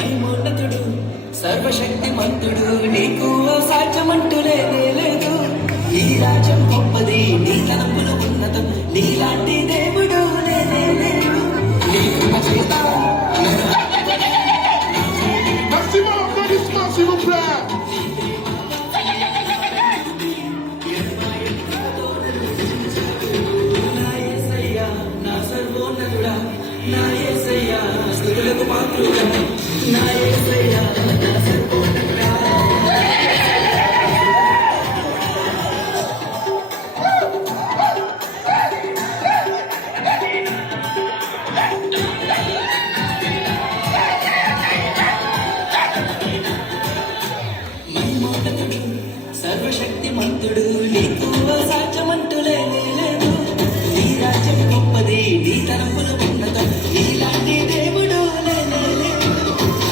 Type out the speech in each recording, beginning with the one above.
మైమోన్నతుడు సర్వశక్తిమంతుడు నీకు అసాధ్యమంటూ లేదు ఈ రాజ్యం గొప్పది నీ తలంపులు ఉన్నతం నీలాంటి దేవుడు లేడు నీ కృప చేత Maximum applaudissements, s'il vous plaît. నా యేసయ్యా నా సర్వోన్నతుడా నా యేసయ్యా స్తుతులకు పాత్రుడా నా యేసయ్యా నా సర్వోన్నతుడా మహిమోన్నతుడు సర్వశక్తిమంతుడు నీకు అసాధ్యమంటూ లేదు నీ రాజ్యం గొప్పది నీ తలంపులు ఉన్నతం నీలాంటి దేవుడు లేడు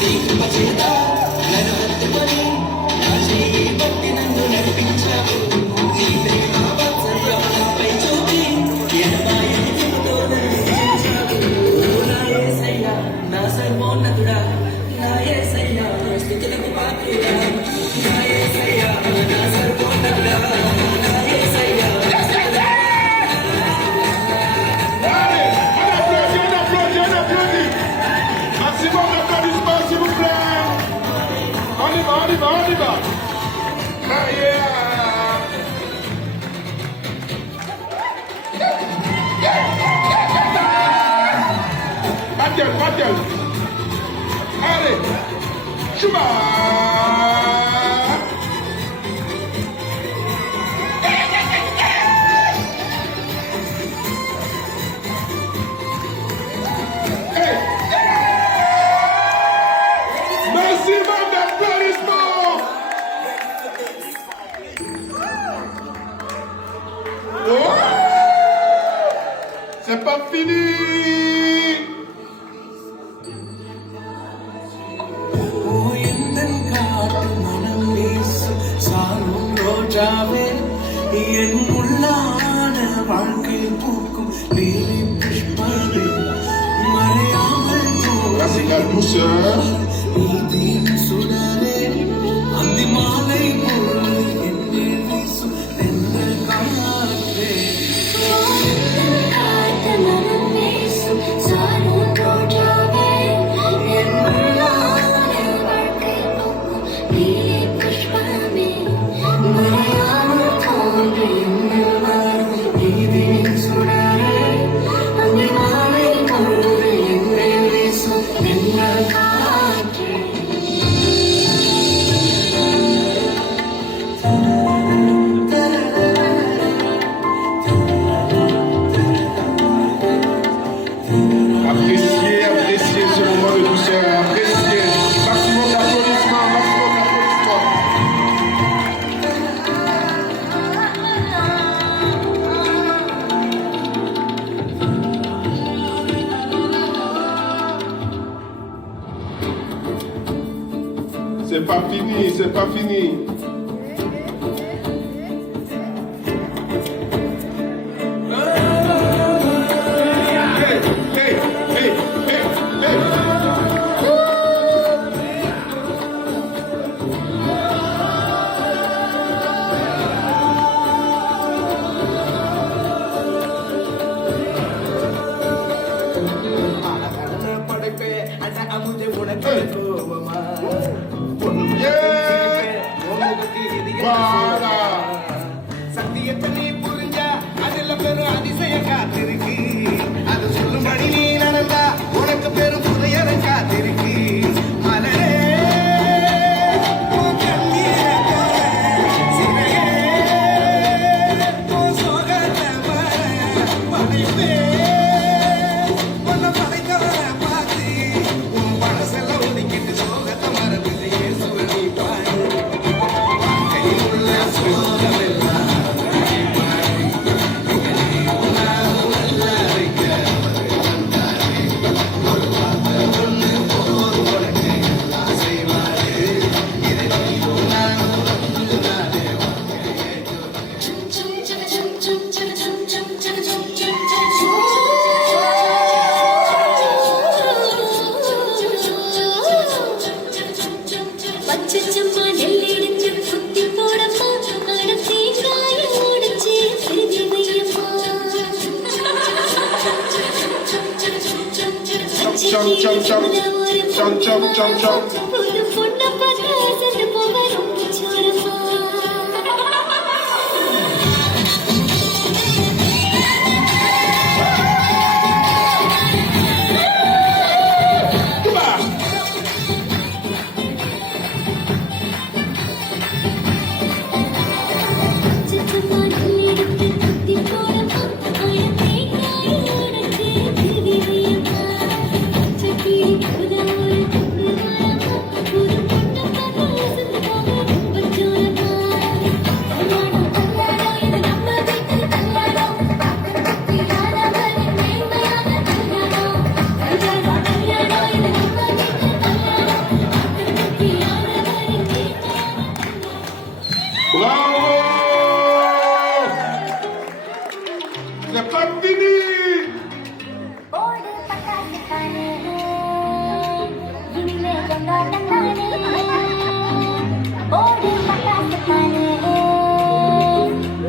నీ కృప చేత నన్ను హత్తుకొని నా చేయి బట్టి నన్ను నడిపించావు నీ ప్రేమ వాత్సల్యం నాపై చూపి ఎడబాయనితో నన్ను రక్షించావు. ఓ నా యేసయ్యా నా సర్వోన్నతుడా నా యేసయ్యా స్తుతులకు పాత్రుడా నా యేసయ్యా నా సర్వోన్నతుడా నా యేసయ్యా Allez, on applaudit, on applaudit. Maximum applaudissements, s'il vous plaît. On y va, on y va, on y va. Ah, yeah. Battle. Allez, Chouba. Maximum d'applaudissements. Oh, c'est pas fini. ஓயந்தன் காட்டு மனம் வீசும் சாரும் ரோஜாவே என் உள்ளான வாழ்க்கை பூக்கும் லீலி புஷ்பமே மறையாமல் Merci la douceur. நீதியின் சுடரே அந்தி மாலை போல் என்னை வீசும் தென்றல் காற்றே Appréciez ce moment de douceur. Appréciez. Maximum d'applaudissements, maximum d'applaudissements. C'est pas fini, c'est pas fini. Hey, hey, hey, hey, hey. படைப்பே அட அமுதே உனக்கு கோபமா Voilà. சத்தியத்தை நீ புரிஞ்சா அதுல பெரும் அதிசயம் காத்திருக்கு அது சொல்லும்படி நீ நடந்தா உனக்கு பெரும் புதையரம் காத்திருக்கு மலரே உன் கண்ணீரை சிறையே உன் சோகத்தை படைப்பே உன்னை படைத்தவரை பார்த்து உன் மனசெல்லாம் ஒதுக்கிட்டு சோகத்தை மறந்துட்டு இயேசுவை நீ பாரு வாழ்க்கையில் உள்ள Chum, chum, chum. Chum, chum, chum, chum. ஒரு பொண்ணை பார்த்து அசந்து போக ரொம்ப சோரமா Come on. Bravo! C'est pas fini! ஓடு பட்டாசு தானே இனிமே கொண்டாட்டம் தானே ஓடு பட்டாசு தானே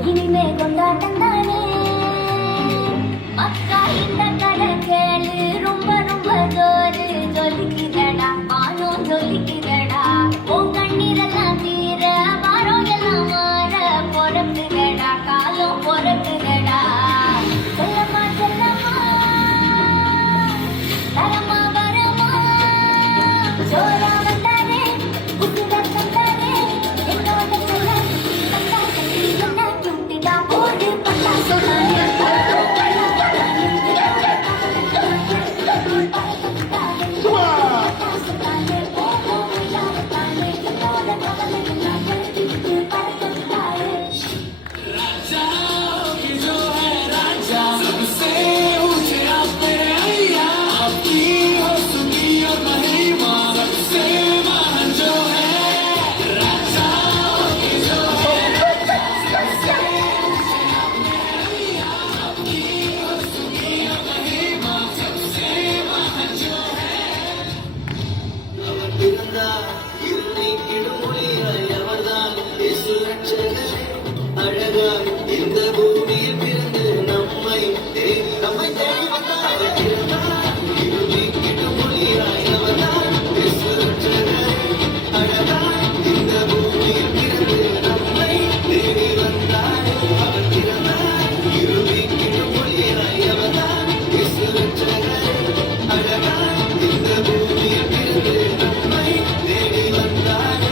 இனிமே கொண்டாட்டம் தானே மக்கா இந்த கதை கேளு ரொம்ப ரொம்ப ஜோரு ஜொலிக்குதடா வானம் ஜொலிக்குதடா உன் கண்ணீரெல்லாம் தீர வாரம் எல்லாம் மாற பொறக்குதடா காலம் பொறக்குதடா செல்லம்மா செல்லம்மா தரமா வரமா ஜோரா வந்தானே புதுவர் வந்தானே என்னோட சொல்ல வந்தா கட்டி என்ன கியூட்டிடா போடு பட்டாசு தானே Come on! இந்த பூமியில் பிறந்து நம்மை நம்மை தேடி வந்தார் இருக்கிடும் மொழியாய் அவர்தான் இயேசுரட்சகரே. அழகாய் இந்த பூமியில் பிறந்து நம்மை தேடி வந்தார் அவர் பிறந்தார் இருக்கிடும் மொழியாய் அவர்தான் இயேசுரட்சகரே. அழகாய் இந்த பூமியில் பிறந்து நம்மை தேடி வந்தார்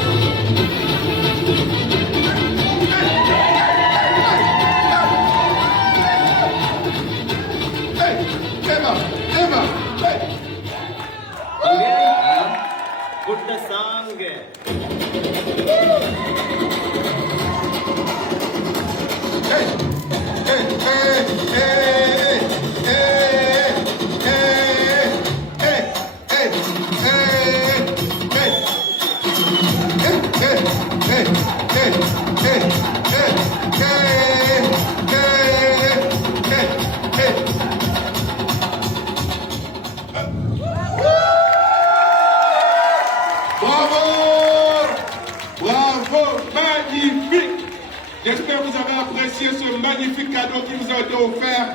Eva! Hey! Put the song. Hey! Hey! Hey! Hey! Hey! Hey! Hey! Hey! Hey! Hey! Bravo! Bravo! Magnifique! J'espère que vous avez apprécié ce magnifique cadeau qui vous a été offert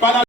par la